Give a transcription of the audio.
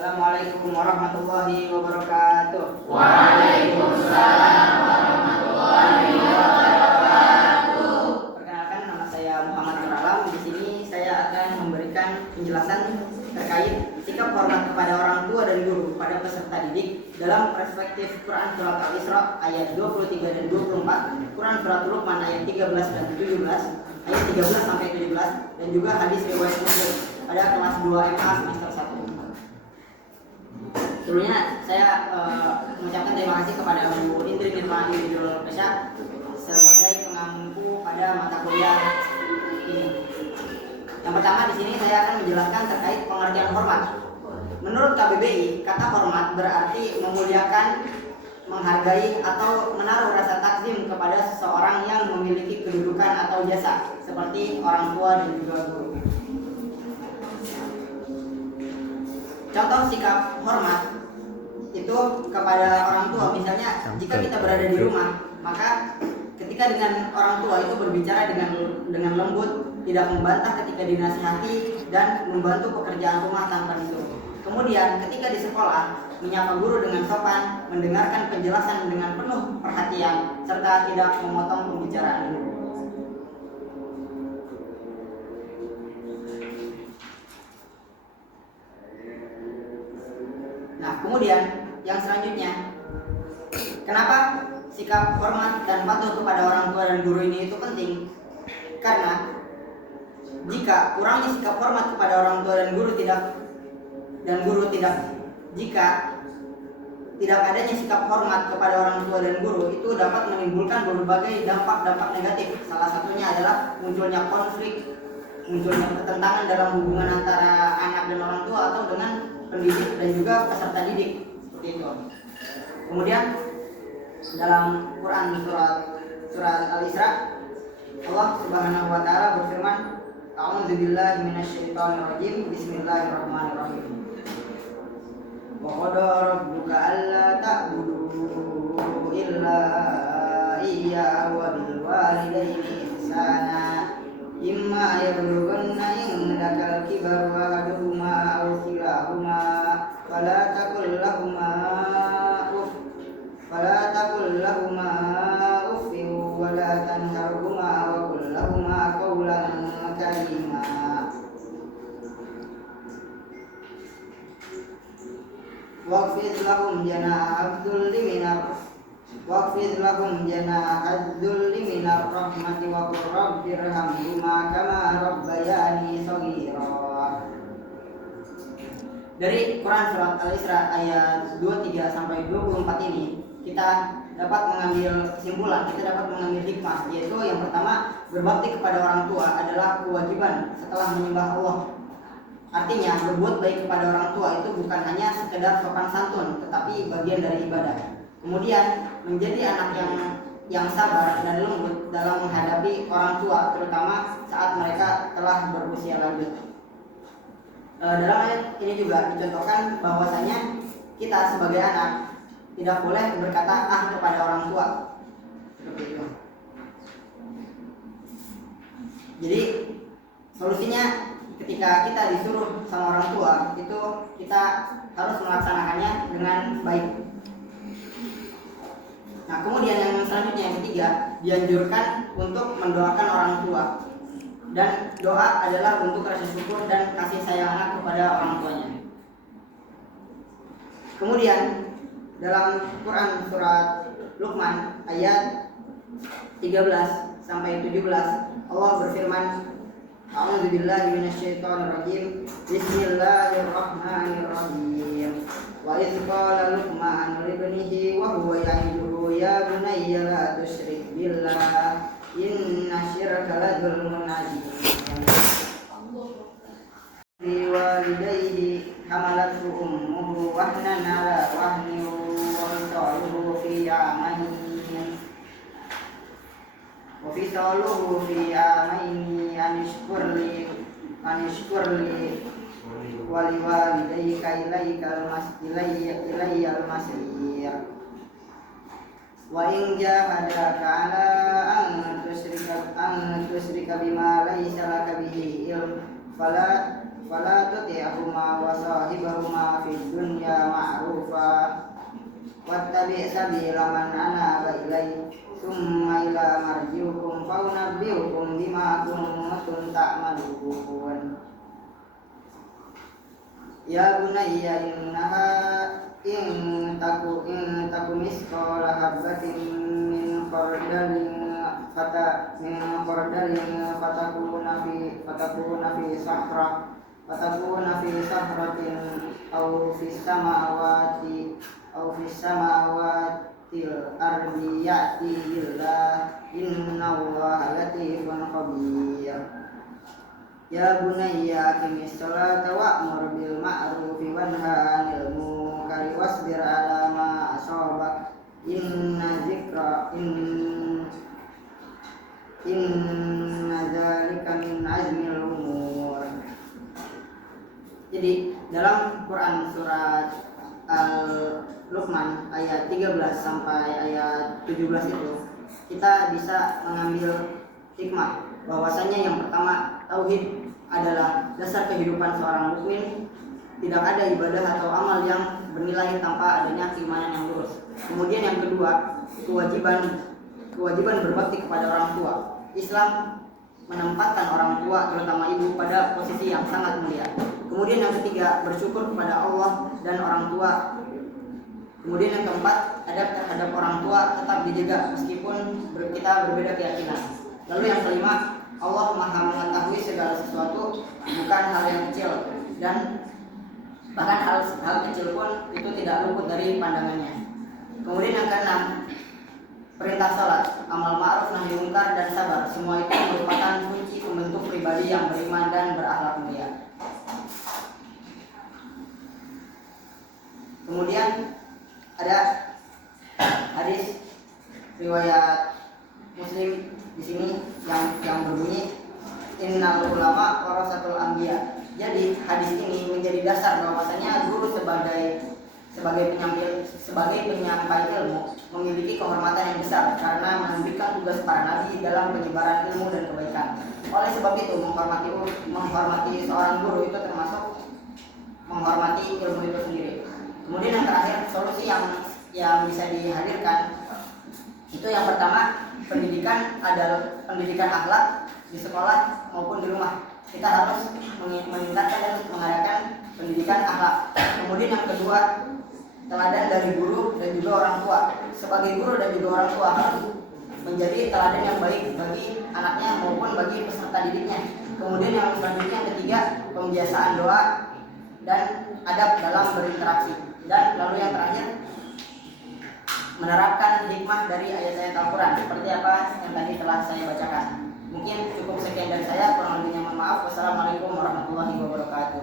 Assalamualaikum warahmatullahi wabarakatuh. Waalaikumsalam warahmatullahi wabarakatuh. Perkenalkan, nama saya Muhammad Nur Alam. Di sini saya akan memberikan penjelasan terkait sikap hormat kepada orang tua dan guru pada peserta didik dalam perspektif Quran Surat Al-Isra ayat 23 dan 24, Quran Surat Luqman ayat 13 dan 17, ayat 13 sampai 17, dan juga hadis riwayat Muslim pada kelas 2 MA semester 1. Sebelumnya saya mengucapkan terima kasih kepada Bu Indri Nirma Idul Pesha sebagai pengampu pada mata kuliah ini. Yang pertama, di sini saya akan menjelaskan terkait pengertian hormat. Menurut KBBI, kata hormat berarti memuliakan, menghargai atau menaruh rasa takzim kepada seseorang yang memiliki kedudukan atau jasa seperti orang tua dan juga guru. Contoh sikap hormat itu kepada orang tua, misalnya jika kita berada di rumah, maka ketika dengan orang tua itu berbicara dengan lembut, tidak membantah ketika dinasihati, dan membantu pekerjaan rumah tanpa disuruh. Kemudian ketika di sekolah, menyapa guru dengan sopan, mendengarkan penjelasan dengan penuh perhatian, serta tidak memotong pembicaraan guru. Nah, kemudian yang selanjutnya, kenapa sikap hormat dan patuh kepada orang tua dan guru ini itu penting? Karena jika kurangnya sikap hormat kepada orang tua dan guru jika tidak adanya sikap hormat kepada orang tua dan guru, itu dapat menimbulkan berbagai dampak-dampak negatif. Salah satunya adalah munculnya konflik, munculnya pertentangan dalam hubungan antara anak dan orang tua atau dengan pendidik dan juga peserta didik, seperti itu. Kemudian dalam Quran surat Al-Isra, Allah Subhanahu wa taala berfirman, A'udzubillahi minasyaitonirrajim. Bismillahirrahmanirrahim. Wa qada rabbuka alla ta'budu illa iyyahu wa bil walidayni ihsana. Imma yablughanna indakal kibar ahaduhuma aw kilahuma fala taqul lahuma uffin wa la tanharhuma wa qul lahuma qawlan karima. Waqfid lahum janaha dzulli minar rahmati wa qur rabbirhamhuma kama rabbayani shaghira. Dari Quran Surat Al-Isra ayat 23 sampai 24 ini, kita dapat mengambil kesimpulan, kita dapat mengambil hikmah, yaitu yang pertama, berbakti kepada orang tua adalah kewajiban setelah menyembah Allah. Artinya, berbuat baik kepada orang tua itu bukan hanya sekedar sopan santun, tetapi bagian dari ibadah. Kemudian, menjadi anak yang sabar dan lembut dalam menghadapi orang tua, terutama saat mereka telah berusia lanjut. Dalam ayat ini juga dicontohkan bahwasanya kita sebagai anak tidak boleh berkata kepada orang tua, seperti itu. Jadi solusinya, ketika kita disuruh sama orang tua, itu kita harus melaksanakannya dengan baik. Nah, kemudian yang selanjutnya, yang ketiga, dianjurkan untuk mendoakan orang tua. Dan doa adalah bentuk rasa syukur dan kasih sayang anak kepada orang tuanya. Kemudian dalam Quran Surat Luqman ayat 13 sampai 17, Allah berfirman, A'udzubillahi minasyaitonirrajim. Bismillahirrahmanirrahim. Wa idz qala Luqman libnihi wa huwa ya'iduhu ya bunayya la tusyrik billah inna syirka la dzulmun adzim. Liwalidayhi hamalathu ummuhu wahnan ala wahnin wa fisaluhu fi amaini anishkurli waliwalidayka ilayyal masir. Wa in jahadaka ala an tusyrika bima laysa laka bihi ilm wala tuti'huma wa sahibahuma fid dunya ma'rufa wattabi' sabila man anaba ilaihi summa ila marji'ukum fa unabbi'ukum bima kuntum ta'malun. Ya bunayya innaha in taku misqala habatin min khardalin fatakuna fi sahratin aw fis samawatil ardi ya'ti billah innallaha latifun khabir. Ya bunayya aqimis sholata wa'mur bil ma'rufi wanha 'anil munkari wasbir 'ala ma asabak inna dzalika min azmil umur. Jadi dalam Quran surat Al-Luqman ayat 13 sampai ayat 17 itu kita bisa mengambil hikmah bahwasanya yang pertama, tauhid adalah dasar kehidupan seorang mukmin. Tidak ada ibadah atau amal yang bernilai tanpa adanya keimanan yang lurus. Kemudian yang kedua, kewajiban berbakti kepada orang tua. Islam menempatkan orang tua, terutama ibu, pada posisi yang sangat mulia. Kemudian yang ketiga, bersyukur kepada Allah dan orang tua. Kemudian yang keempat, adab terhadap orang tua tetap dijaga meskipun kita berbeda keyakinan. Lalu yang kelima, Allah Maha mengetahui segala sesuatu, bukan hal yang kecil, dan bahkan hal kecil pun itu tidak luput dari pandangannya. Kemudian yang keenam, perintah salat, amal ma'ruf nahi mungkar dan sabar. Semua itu merupakan kunci pembentuk pribadi yang beriman dan berakhlak mulia. Kemudian ada hadis riwayat Muslim di sini yang berbunyi innal ulama warasatul anbiya. Jadi hadis ini menjadi dasar bahwasanya guru sebagai penyampai ilmu memiliki kehormatan yang besar karena menunjukkan tugas para nabi dalam penyebaran ilmu dan kebaikan. Oleh sebab itu menghormati seorang guru itu termasuk menghormati ilmu itu sendiri. Kemudian yang terakhir, solusi yang bisa dihadirkan itu yang pertama, pendidikan adalah pendidikan akhlak di sekolah maupun di rumah. Kita harus meningkatkan dan mengadakan pendidikan akhlak. Kemudian yang kedua, teladan dari guru dan juga orang tua. Sebagai guru dan juga orang tua harus menjadi teladan yang baik bagi anaknya maupun bagi peserta didiknya. Kemudian yang selanjutnya yang ketiga, pembiasaan doa dan adab dalam berinteraksi. Dan lalu yang terakhir, menerapkan hikmah dari ayat-ayat Al-Quran seperti apa yang tadi telah saya bacakan. Mungkin cukup sekian dari saya, kurang lebihnya mohon maaf. Wassalamualaikum warahmatullahi wabarakatuh.